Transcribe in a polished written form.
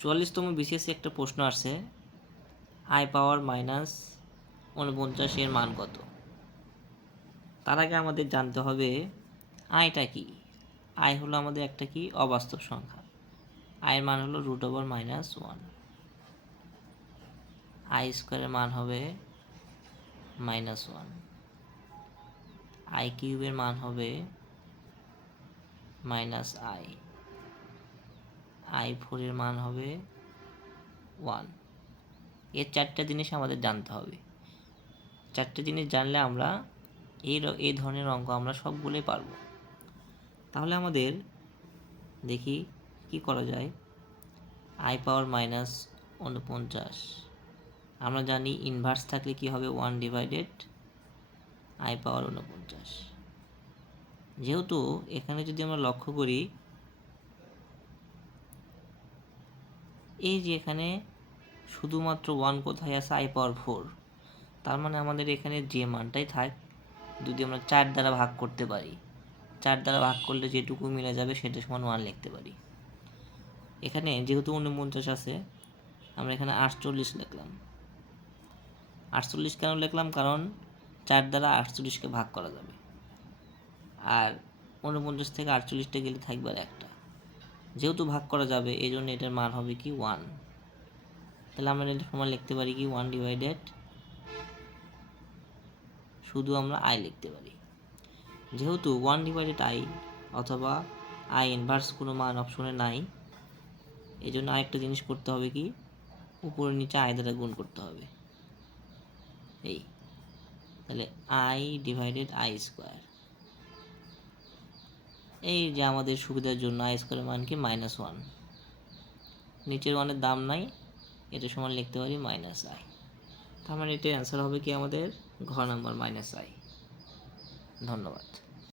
44তম বিসিএসে একটা প্রশ্ন আসছে, i⁻49 এর মান কত? তার আগে আমাদের জানতে হবে আইটা কি। আই হলো আমাদের একটা কি অবাস্তব সংখ্যা, আয়ের মান হলো √(-1), আই স্কোয়ারের মান হবে -1, আই কিউবের মান হবে -i, i4 এর মান হবে 1। এর চারটা জিনিস আমাদের জানতে হবে। চারটে জিনিস জানলে আমরা এই ধরনের অঙ্ক আমরা সবগুলোই পারবো। তাহলে আমাদের দেখি কি করা যায়। i⁻49, আমরা জানি ইনভার্স থাকলে কি হবে 1/i⁻49। যেহেতু এখানে যদি আমরা লক্ষ্য করি, এই যে এখানে শুধুমাত্র 1 কোথায় আছে, i⁻4, তার মানে আমাদের এখানে যে মানটাই থাক, যদি আমরা 4 দ্বারা ভাগ করতে পারি, 4 দ্বারা ভাগ করলে যেটুকু মিলে যাবে সেটা সমান 1 লিখতে পারি। এখানে যেহেতু 49 আছে, আমরা এখানে 48 লিখলাম। 48 কেন লিখলাম? কারণ 4 দ্বারা 48কে ভাগ করা যাবে, আর 49 থেকে 48টা গেলে থাকবে আর একটা। যেহেতু ভাগ করা যাবে এই জন্য এটার মান হবে কি 1। তাহলে আমরা এটা সমান লিখতে পারি কি 1/, শুধু আমরা আই লিখতে পারি। যেহেতু 1/i অথবা আই ইনভার্স কোনো মান অপশনে নাই, এই জন্য আরেকটা জিনিস করতে হবে কি, উপরে নিচে আই দ্বারা গুণ করতে হবে। এই তাহলে i/i², এই যে আমাদের সুবিধার জন্য i স্কোয়ারের মান কি -1, নিচের মানের দাম নাই, এটা সমান লিখতে পারি -i। তার মানে এটার অ্যান্সার হবে কি আমাদের ঘ নাম্বার -i। ধন্যবাদ।